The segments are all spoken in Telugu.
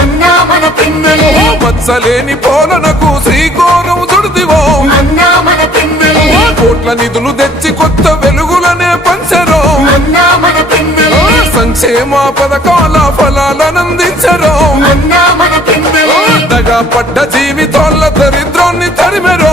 అన్న మన పిన్నెల్లి మత్సలేని పోలనకు శ్రీకోరం చుడిదివో అన్న మన పిన్నెల్లి కోట్ల నిధులు తెచ్చి కొత్త వెలుగులనే పంచరో. మన పిన్నెల్లి సంక్షేమ పథకాల ఫలాలనందించరో. మన పిన్నెల్లి దగా పడ్డ జీవితాల దరిద్రాన్ని తరిమెరో.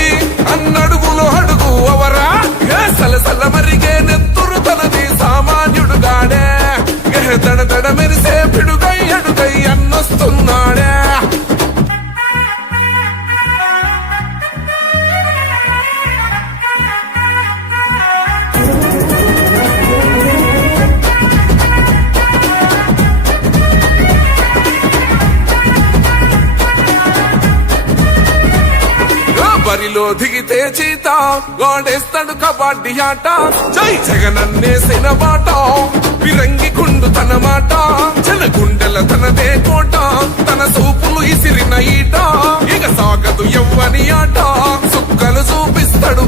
దిగితే చీత గోడేస్తాడు కబడ్డీ ఆట. జై జగనన్నేసిన మాట విరంగి కుండు తన మాట. జన గుండెల తనదే కోట తన సూపులు ఇసిరిన ఈట. ఇక సాగదు ఎవ్వని ఆట సుక్కలు చూపిస్తాడు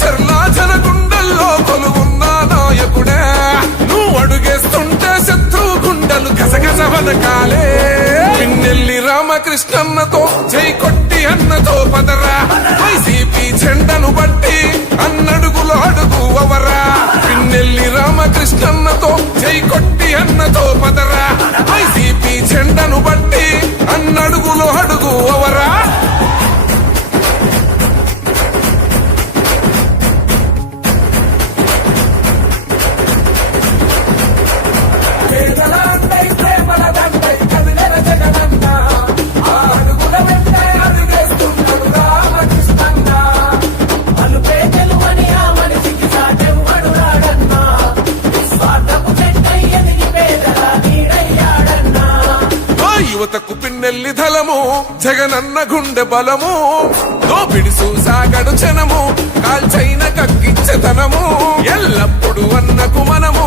యై మాచర్ల జనగుండల్లో కొలువున్న నాయకుడే. నువ్వు అడుగేస్తుంటే శత్రు గుండెలు గసగస వనకాలే పిన్నెల్లి రామకృష్ణన్నతో జై కొట్టి అన్న ధలము జగనన్న గుండె బలము దోపిడి సాగడు జనము కాల్చైన కక్కిచ్చతనము ఎల్లప్పుడు అన్నకు మనము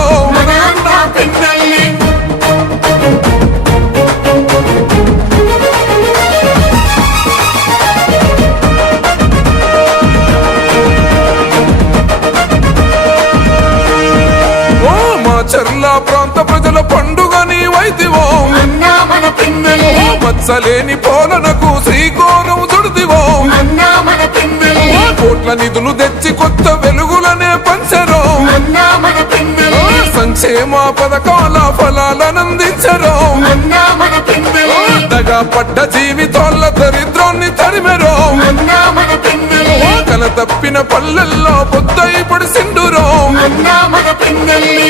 మచ్చలేని పోలనకు శ్రీకోరం చుడిదివో. కోట్ల నిధులు తెచ్చి కొత్త వెలుగులనే పంచరో. సంక్షేమ పథకాల ఫలాలనందించరో. దగా పడ్డ జీవితాల దరిద్రాన్ని తరిమెరో. కల తప్పిన పల్లెల్లో పొద్దై పడిసిండురో అన్నా మన పిన్నెల్లి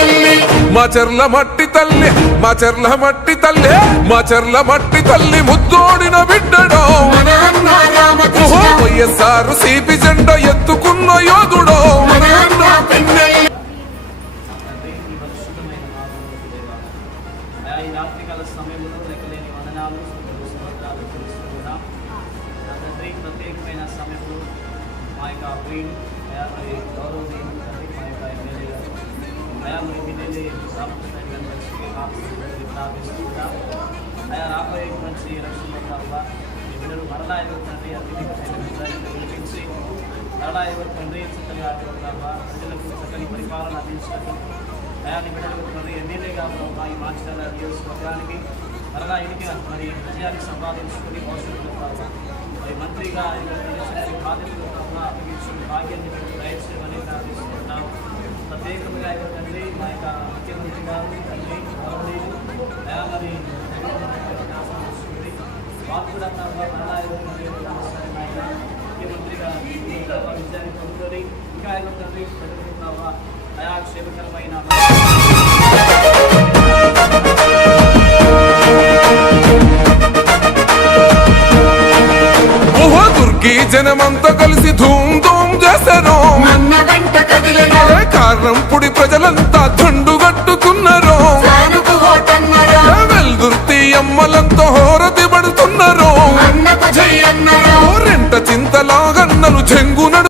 పిన్నెల్లి మా చెర్ల మట్టి తల్లి మా చెర్ల మట్టి తల్లి మా చెర్ల మట్టి తల్లి ముద్దోడిన బిడ్డడో. వైఎస్ఆర్ సిపి జెండా ఎత్తుకున్న యోధుడో. ఈ రాత్రికాల సమయంలో లెక్కలేని వందనాలు. నా తండ్రి ప్రత్యేకమైన సమయంలో మా యొక్క ప్రియుడు మరి రామకృష్ణ గారి పరిస్థితి ఆఫీసులో ఎలక్షన్లో మరలా తండ్రి పిలిపించి మరలా తండ్రి చక్కగా కావాలా ప్రజలకు చక్కని పరిపాలన అందించినట్టు అయా బిడ్డలకు తండ్రి ఎమ్మెల్యేగా ఈ మాచిరాల నియోజకవర్గానికి మరలా ఎన్నిక మరి విజయాన్ని సంపాదించుకుని భవిష్యత్తులో మరి మంత్రిగా ఆయన తెలిసిన బాధ్యతలు కావాలా అప్పగించిన భాగ్యాన్ని ప్రయత్నం అనేది ప్రార్థిస్తున్నాం. ప్రత్యేకంగా ఆయన తండ్రి మా యొక్క ముఖ్యమంత్రి గారు తండ్రి గౌరవనీయులు మరి నాశనం వస్తుంది వారు కూడా ముఖ్యమంత్రిగా విజయాన్ని పొందుకొని ఇంకా ఆయన తండ్రి జనమంతా కలిసి ధూమ్ ధూమ్ చేశారు. కారణంపుడి ప్రజలంతా దండుగట్టుకున్నారు వెల్దుర్తి అమ్మలంతా హోరతి పడుతున్నారు. అన్నకు జై అన్నరా. రెంట చింతలాగన్నలు చెంగునడు